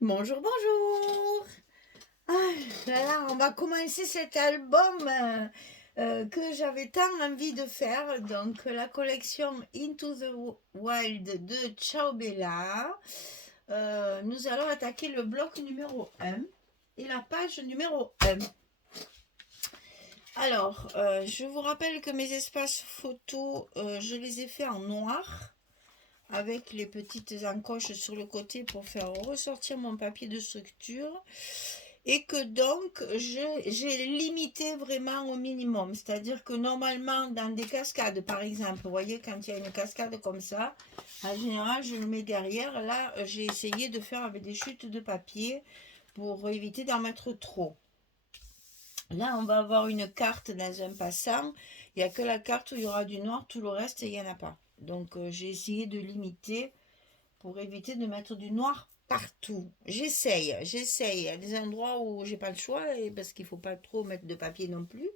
Bonjour, bonjour. Ah là, on va commencer cet album que j'avais tant envie de faire. Donc, la collection Into the Wild de Ciao Bella. Nous allons attaquer le bloc numéro 1 et la page numéro 1. Alors, je vous rappelle que mes espaces photos, je les ai faits en noir avec les petites encoches sur le côté pour faire ressortir mon papier de structure. Et que donc j'ai limité vraiment au minimum. C'est-à-dire que normalement, dans des cascades, par exemple, vous voyez, quand il y a une cascade comme ça, en général, je le mets derrière. Là, j'ai essayé de faire avec des chutes de papier pour éviter d'en mettre trop. Là, on va avoir une carte dans un passant. Il n'y a que la carte où il y aura du noir, tout le reste, il n'y en a pas. Donc, j'ai essayé de limiter pour éviter de mettre du noir partout. J'essaye. Il y a des endroits où j'ai pas le choix, et parce qu'il faut pas trop mettre de papier non plus.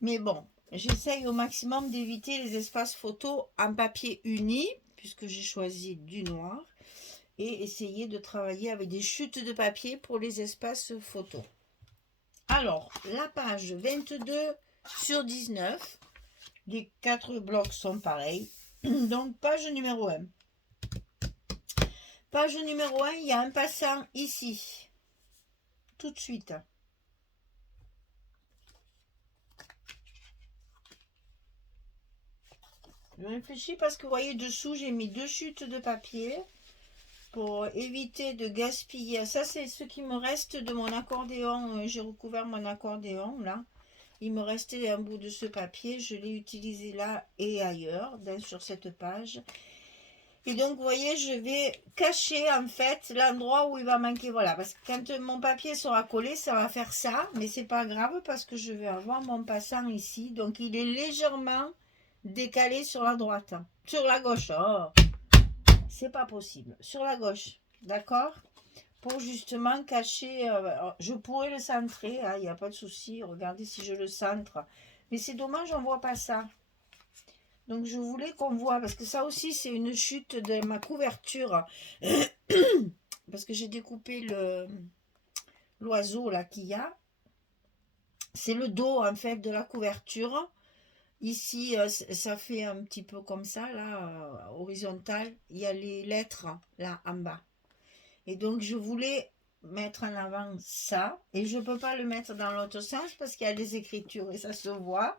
Mais bon, j'essaye au maximum d'éviter les espaces photos en papier uni, puisque j'ai choisi du noir, et essayer de travailler avec des chutes de papier pour les espaces photos. Alors, la page 22 sur 19, les 4 blocs sont pareils. Donc, page numéro 1. Page numéro 1, il y a un passant ici. Tout de suite. Je réfléchis parce que vous voyez dessous, j'ai mis 2 chutes de papier pour éviter de gaspiller. Ça, c'est ce qui me reste de mon accordéon. J'ai recouvert mon accordéon là. Il me restait un bout de ce papier. Je l'ai utilisé là et ailleurs, sur cette page. Et donc, vous voyez, je vais cacher en fait l'endroit où il va manquer. Voilà, parce que quand mon papier sera collé, ça va faire ça. Mais c'est pas grave parce que je vais avoir mon passant ici. Donc, il est légèrement décalé sur la droite. Sur la gauche. Oh, c'est pas possible. Sur la gauche. D'accord? Pour justement cacher. Je pourrais le centrer. Il n'y a pas de souci. Regardez si je le centre. Mais c'est dommage, on voit pas ça. Donc je voulais qu'on voit, parce que ça aussi c'est une chute de ma couverture, parce que j'ai découpé l'oiseau là qu'il y a. C'est le dos en fait de la couverture. Ici ça fait un petit peu comme ça là, horizontal. Il y a les lettres là en bas. Et donc je voulais mettre en avant ça, et je ne peux pas le mettre dans l'autre sens parce qu'il y a des écritures et ça se voit.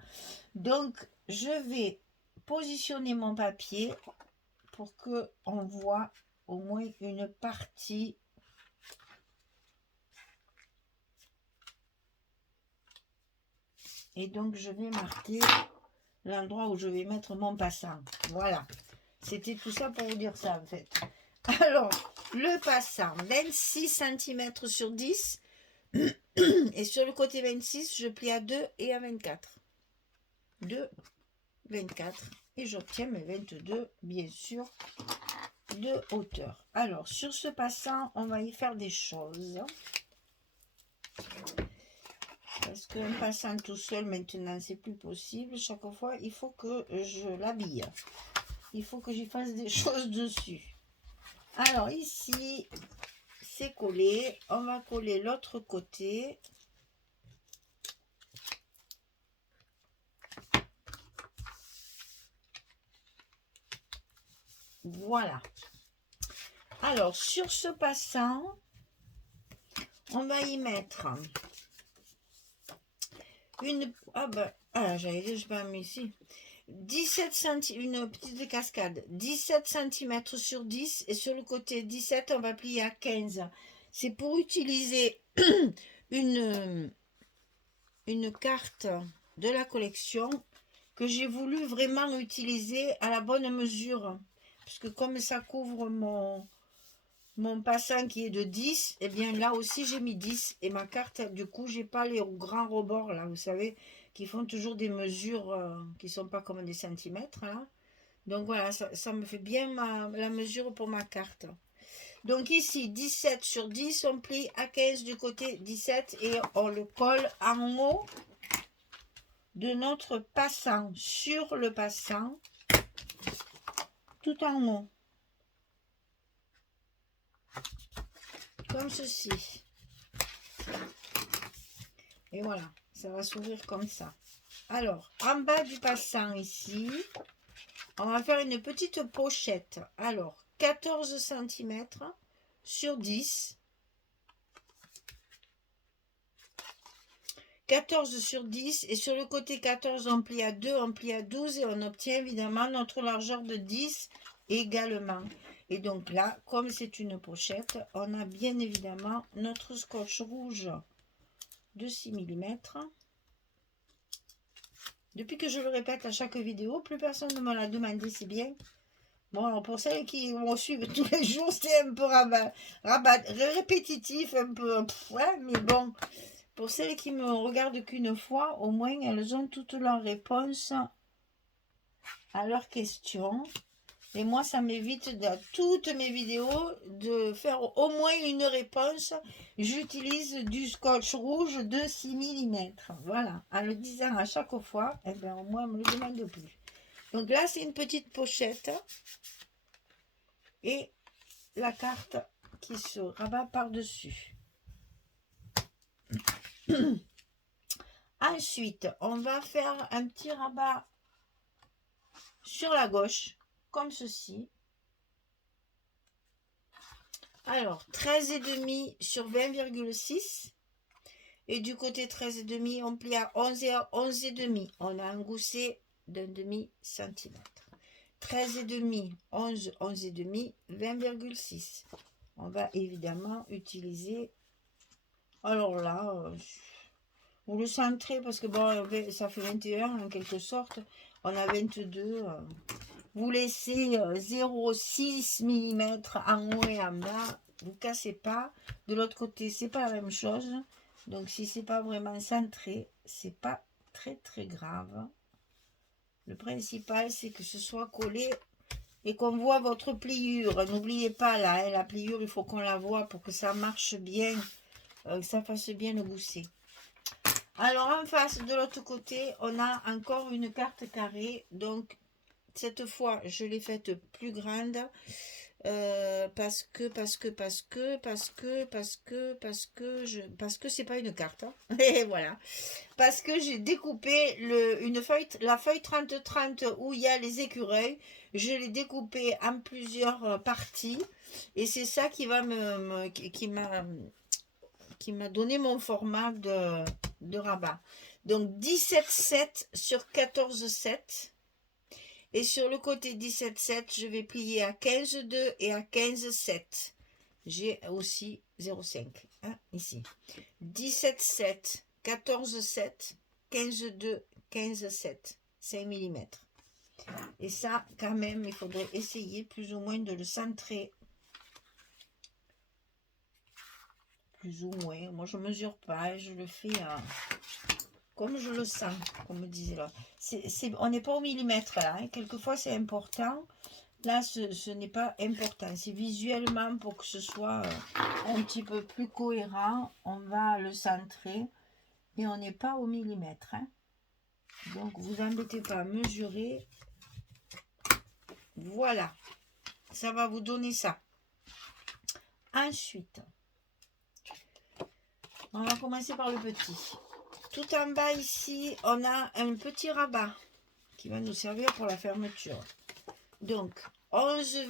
Donc je vais positionner mon papier pour que on voit au moins une partie. Et donc je vais marquer l'endroit où je vais mettre mon passant. Voilà, c'était tout ça pour vous dire ça en fait. Alors le passant, 26 cm sur 10, et sur le côté 26 je plie à 2 et à 24. 2, 24, et j'obtiens mes 22 bien sûr de hauteur. Alors sur ce passant on va y faire des choses, parce qu'un passant tout seul maintenant c'est plus possible. Chaque fois il faut que je l'habille, il faut que j'y fasse des choses dessus. Alors ici c'est collé, on va coller l'autre côté. Voilà. Alors sur ce passant on va y mettre une, j'allais dire, je vais mettre ici 17 cm, une petite cascade, 17 cm sur 10, et sur le côté 17 on va plier à 15. C'est pour utiliser une carte de la collection que j'ai voulu vraiment utiliser à la bonne mesure, parce que comme ça couvre mon passant qui est de 10, et bien là aussi j'ai mis 10, et ma carte du coup j'ai pas les grands rebords là, vous savez, qui font toujours des mesures qui sont pas comme des centimètres là. Donc voilà, ça me fait bien la mesure pour ma carte. Donc ici 17 sur 10, on plie à 15 du côté 17 et on le colle en haut de notre passant, sur le passant, tout en haut, comme ceci. Et voilà, ça va s'ouvrir comme ça. Alors, en bas du passant ici, on va faire une petite pochette. Alors, 14 cm sur 10. 14 sur 10 et sur le côté 14 on plie à 2, on plie à 12 et on obtient évidemment notre largeur de 10 également. Et donc là, comme c'est une pochette, on a bien évidemment notre scotch rouge de 6 mm. Depuis que je le répète à chaque vidéo, plus personne ne me l'a demandé, c'est bien. Bon, alors pour celles qui vont suivre tous les jours, c'est un peu répétitif, un peu, ouais, mais bon. Pour celles qui me regardent qu'une fois, au moins elles ont toutes leurs réponses à leurs questions. Et moi, ça m'évite dans toutes mes vidéos de faire au moins une réponse. J'utilise du scotch rouge de 6 mm. Voilà, en le disant à chaque fois, eh bien, au moins, on ne me le demande plus. Donc là, c'est une petite pochette. Et la carte qui se rabat par-dessus. Ensuite, on va faire un petit rabat sur la gauche, comme ceci. Alors, 13,5 sur 20,6. Et du côté 13,5, on plie à 11 et à 11,5. On a un gousset d'un demi-centimètre. 13,5, 11, 11,5, 20,6. On va évidemment utiliser... Alors là, vous le centrez parce que bon, ça fait 21 en quelque sorte. On a 22. Vous laissez 0,6 mm en haut et en bas. Vous ne cassez pas. De l'autre côté, c'est pas la même chose. Donc si c'est pas vraiment centré, c'est pas très grave. Le principal, c'est que ce soit collé et qu'on voit votre pliure. N'oubliez pas là, hein, la pliure, il faut qu'on la voit pour que ça marche bien, que ça fasse bien le gousset. Alors en face, de l'autre côté, on a encore une carte carrée. Donc cette fois, je l'ai faite plus grande parce que c'est pas une carte. Hein. Et voilà. Parce que j'ai découpé la feuille 30-30 où il y a les écureuils. Je l'ai découpée en plusieurs parties. Et c'est ça qui va qui m'a donné mon format de rabat. Donc 17,7 sur 14,7. Et sur le côté 17,7, je vais plier à 15,2 et à 15,7. J'ai aussi 0,5 hein, ici. 17,7, 14,7, 15,2, 15,7. 5 mm. Et ça, quand même, il faudrait essayer plus ou moins de le centrer. Plus ou moins. Moi, je ne mesure pas. Je le fais comme je le sens, comme me disait là. On n'est pas au millimètre là. Hein. Quelquefois, c'est important. Là, ce n'est pas important. C'est visuellement pour que ce soit un petit peu plus cohérent. On va le centrer. Et on n'est pas au millimètre. Hein. Donc, vous embêtez pas à mesurer. Voilà. Ça va vous donner ça. Ensuite, on va commencer par le petit. Tout en bas ici, on a un petit rabat qui va nous servir pour la fermeture. Donc, 11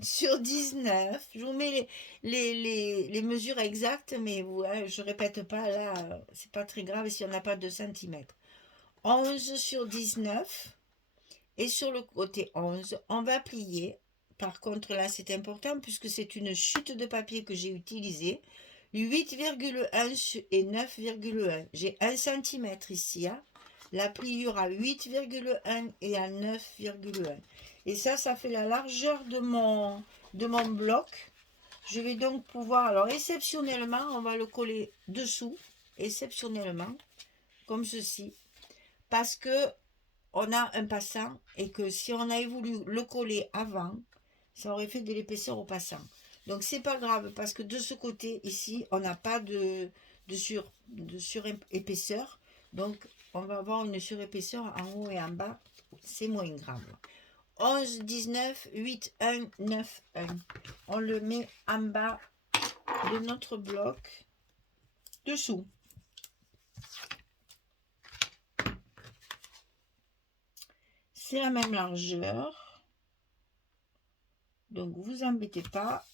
sur 19. Je vous mets les mesures exactes, mais ouais, je ne répète pas, là, c'est pas très grave si on n'a pas 2 cm. 11 sur 19. Et sur le côté 11, on va plier. Par contre, là, c'est important puisque c'est une chute de papier que j'ai utilisée. 8,1 et 9,1. J'ai 1 cm ici. Hein. La pliure à 8,1 et à 9,1. Et ça fait la largeur de mon bloc. Je vais donc pouvoir, alors exceptionnellement, on va le coller dessous, exceptionnellement, comme ceci. Parce que on a un passant et que si on avait voulu le coller avant, ça aurait fait de l'épaisseur au passant. Donc c'est pas grave parce que de ce côté ici, on n'a pas de surépaisseur. Donc on va avoir une surépaisseur en haut et en bas, c'est moins grave. 11, 19, 8, 1, 9, 1. On le met en bas de notre bloc dessous. C'est la même largeur. Donc, vous embêtez pas.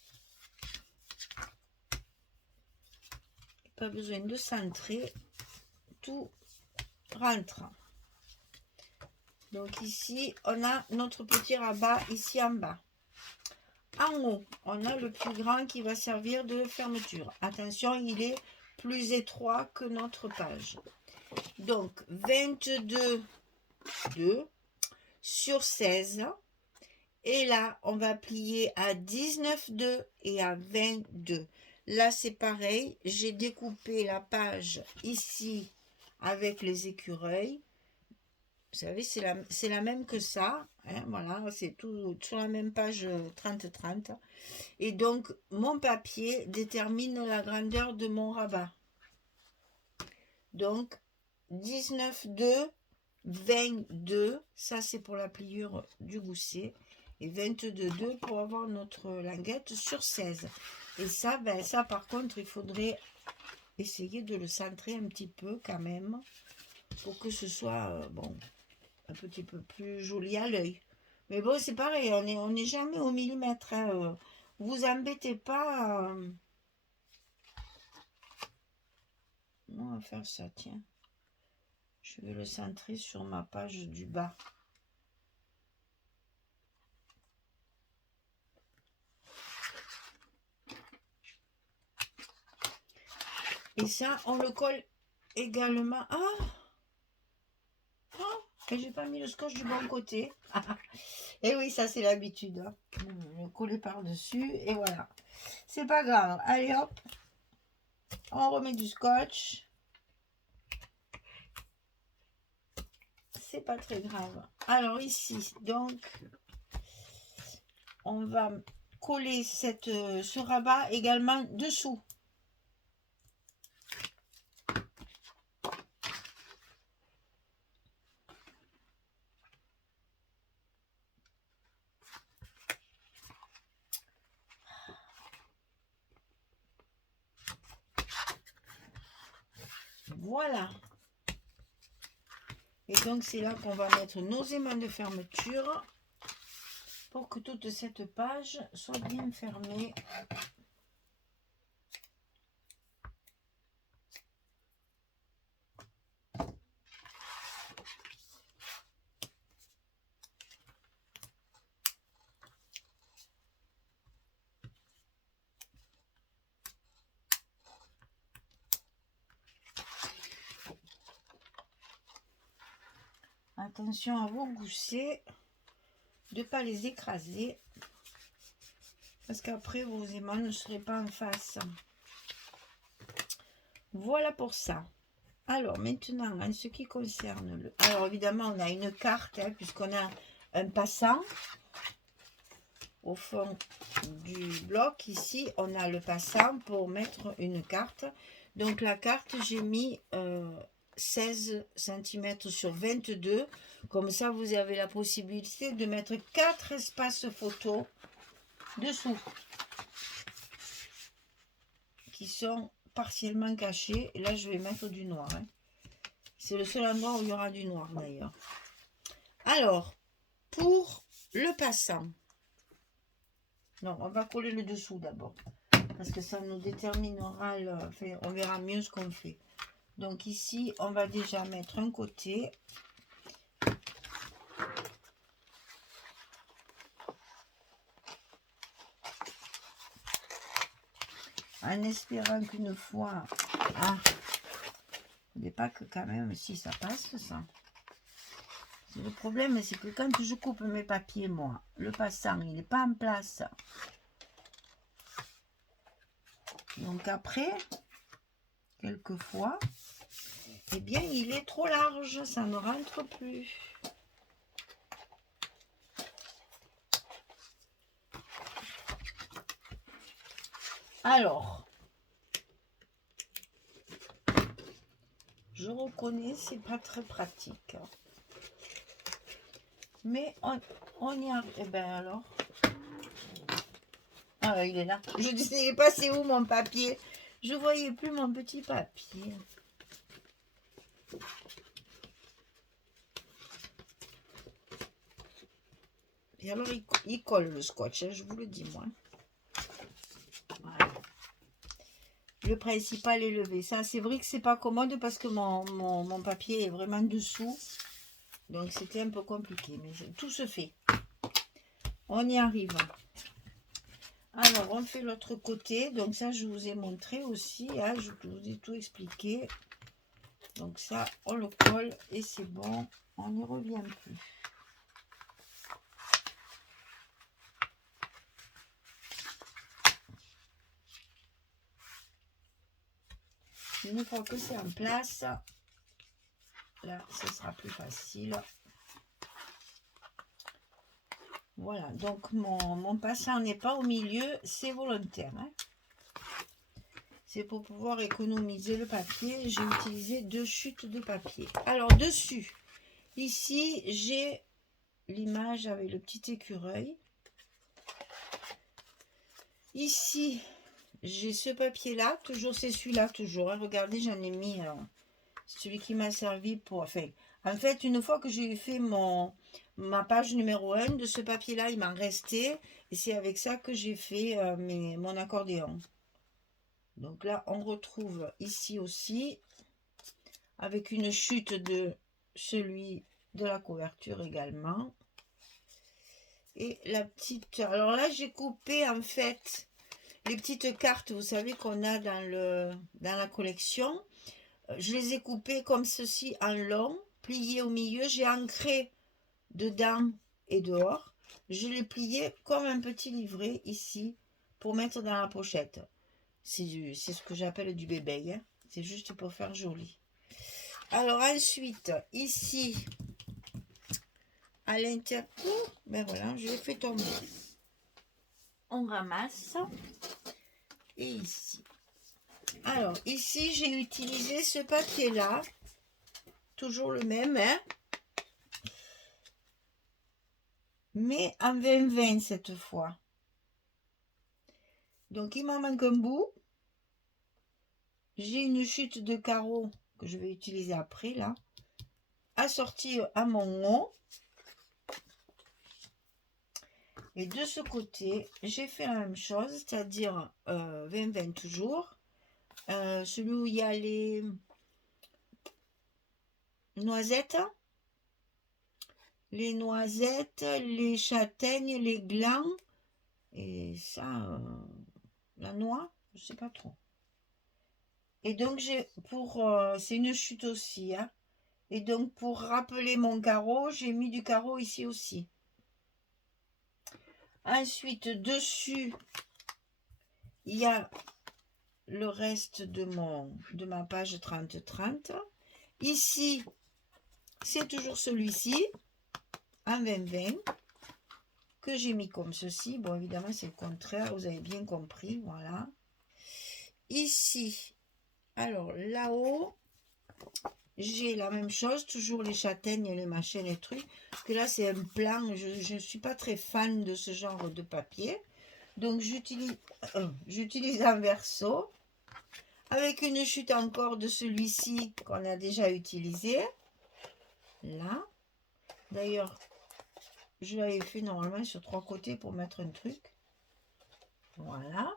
Pas besoin de centrer. Tout rentre. Donc ici, on a notre petit rabat ici en bas. En haut, on a le plus grand qui va servir de fermeture. Attention, il est plus étroit que notre page. Donc, 22, 2 sur 16. Et là, on va plier à 19, 2 et à 22. Là, c'est pareil. J'ai découpé la page ici avec les écureuils. Vous savez, c'est la même que ça. Hein, voilà, c'est tout sur la même page 30-30. Et donc, mon papier détermine la grandeur de mon rabat. Donc, 19, 2, 22. Ça, c'est pour la pliure du gousset. Et 22, 2 pour avoir notre languette sur 16. Et ça, ben, ça par contre, il faudrait essayer de le centrer un petit peu quand même. Pour que ce soit, bon, un petit peu plus joli à l'œil. Mais bon, c'est pareil, on n'est jamais au millimètre. Hein. Vous embêtez pas. On va faire ça, tiens. Je vais le centrer sur ma page du bas. Et ça, on le colle également. Ah, et j'ai pas mis le scotch du bon côté. Et oui, ça c'est l'habitude. Hein. Le coller par-dessus et voilà. C'est pas grave. Allez hop, on remet du scotch. C'est pas très grave. Alors ici, donc, on va coller ce rabat également dessous. Voilà. Et donc, c'est là qu'on va mettre nos aimants de fermeture pour que toute cette page soit bien fermée. Attention à vos goussets, de ne pas les écraser, parce qu'après vos aimants ne seraient pas en face. Voilà pour ça. Alors maintenant, en ce qui concerne le... Alors évidemment, on a une carte, hein, puisqu'on a un passant. Au fond du bloc, ici, on a le passant pour mettre une carte. Donc la carte, j'ai mis 16 cm sur 22. Comme ça, vous avez la possibilité de mettre 4 espaces photos dessous qui sont partiellement cachés. Et là, je vais mettre du noir. Hein. C'est le seul endroit où il y aura du noir d'ailleurs. Alors, pour le passant, non, on va coller le dessous d'abord. Parce que ça nous déterminera, enfin, on verra mieux ce qu'on fait. Donc ici, on va déjà mettre un côté. En espérant qu'une fois... Ah, mais pas que quand même, si ça passe ça. Le problème, c'est que quand je coupe mes papiers, moi, le passant, il n'est pas en place. Donc après, quelquefois, eh bien, il est trop large, ça ne rentre plus. Alors, je reconnais, c'est pas très pratique. Mais On y arrive. Eh ben alors. Ah, il est là. Je disais, il est passé où mon papier? Je voyais plus mon petit papier. Et alors, il colle le scotch, hein, je vous le dis, moi. Voilà. Le principal est levé. Ça, c'est vrai que c'est pas commode parce que mon papier est vraiment dessous. Donc, c'était un peu compliqué. Mais tout se fait. On y arrive. Alors, on fait l'autre côté. Donc, ça, je vous ai montré aussi. Hein, je vous ai tout expliqué. Donc, ça, on le colle et c'est bon. On n'y revient plus. Une fois que c'est en place, là, ce sera plus facile. Voilà, donc mon passant n'est pas au milieu, c'est volontaire. Hein. C'est pour pouvoir économiser le papier. J'ai utilisé 2 chutes de papier. Alors, dessus, ici, j'ai l'image avec le petit écureuil. Ici, j'ai ce papier-là. Toujours, c'est celui-là, toujours. Hein. Regardez, j'en ai mis celui qui m'a servi pour... Enfin, en fait, une fois que j'ai fait ma page numéro 1 de ce papier-là, il m'en restait. Et c'est avec ça que j'ai fait mon accordéon. Donc là, on retrouve ici aussi, avec une chute de celui de la couverture également. Et la petite... Alors là, j'ai coupé en fait les petites cartes, vous savez, qu'on a dans la collection. Je les ai coupées comme ceci en long, pliées au milieu. J'ai ancré dedans et dehors. Je l'ai plié comme un petit livret ici pour mettre dans la pochette. C'est ce que j'appelle du bébé. Hein. C'est juste pour faire joli. Alors ensuite, ici, à l'intérieur, ben voilà, je l'ai fait tomber. On ramasse. Et ici. Alors, ici, j'ai utilisé ce papier-là. Toujours le même, hein. Mais en 20-20 cette fois. Donc, il m'en manque un bout. J'ai une chute de carreaux que je vais utiliser après, là. Assortie à mon haut. Et de ce côté, j'ai fait la même chose, c'est-à-dire 20-20 toujours. Celui où il y a les noisettes, les châtaignes, les glands, et ça, la noix, je sais pas trop. Et donc, c'est une chute aussi, hein. Et donc, pour rappeler mon carreau, j'ai mis du carreau ici aussi. Ensuite, dessus, il y a le reste de ma page 30-30. Ici, c'est toujours celui-ci, en 20-20, que j'ai mis comme ceci. Bon, évidemment, c'est le contraire, vous avez bien compris, voilà. Ici, alors là-haut, j'ai la même chose, toujours les châtaignes, les machins, les trucs. Que là, c'est un plan, je ne suis pas très fan de ce genre de papier. Donc, j'utilise un verso avec une chute encore de celui-ci qu'on a déjà utilisé. Là. D'ailleurs, je l'avais fait normalement sur 3 côtés pour mettre un truc. Voilà.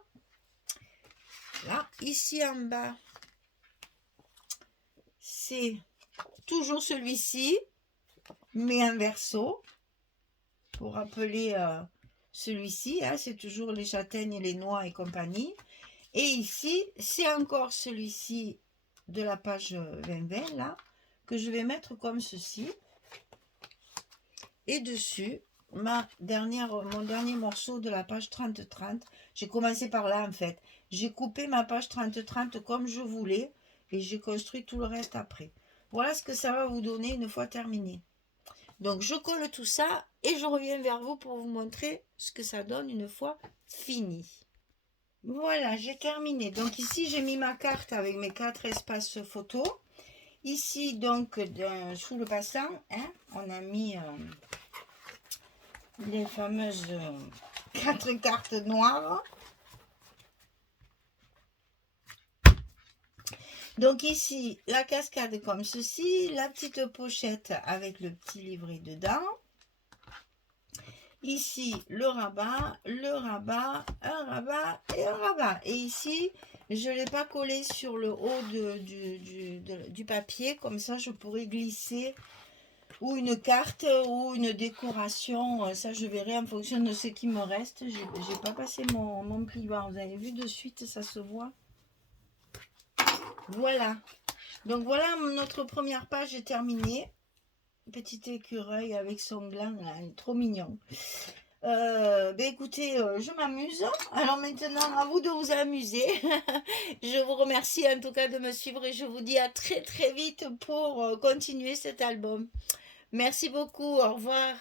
Là, ici en bas, c'est toujours celui-ci, mais un verso pour rappeler celui-ci. Hein, c'est toujours les châtaignes, les noix et compagnie. Et ici, c'est encore celui-ci de la page 20-20 là, que je vais mettre comme ceci. Et dessus, mon dernier morceau de la page 30-30. J'ai commencé par là en fait. J'ai coupé ma page 30-30 comme je voulais et j'ai construit tout le reste après. Voilà ce que ça va vous donner une fois terminé. Donc je colle tout ça et je reviens vers vous pour vous montrer ce que ça donne une fois fini. Voilà, j'ai terminé. Donc ici, j'ai mis ma carte avec mes 4 espaces photo. Ici, donc, sous le passant, hein, on a mis les fameuses 4 cartes noires. Donc ici, la cascade comme ceci, la petite pochette avec le petit livret dedans. Ici, le rabat, un rabat et un rabat. Et ici, je ne l'ai pas collé sur le haut du papier. Comme ça, je pourrais glisser ou une carte ou une décoration. Ça, je verrai en fonction de ce qui me reste. Je n'ai pas passé mon pliant. Vous avez vu de suite, ça se voit. Voilà. Donc voilà, notre première page est terminée. Petit écureuil avec son gland, là, trop mignon. Écoutez, je m'amuse. Alors maintenant, à vous de vous amuser. Je vous remercie en tout cas de me suivre et je vous dis à très très vite pour continuer cet album. Merci beaucoup, au revoir.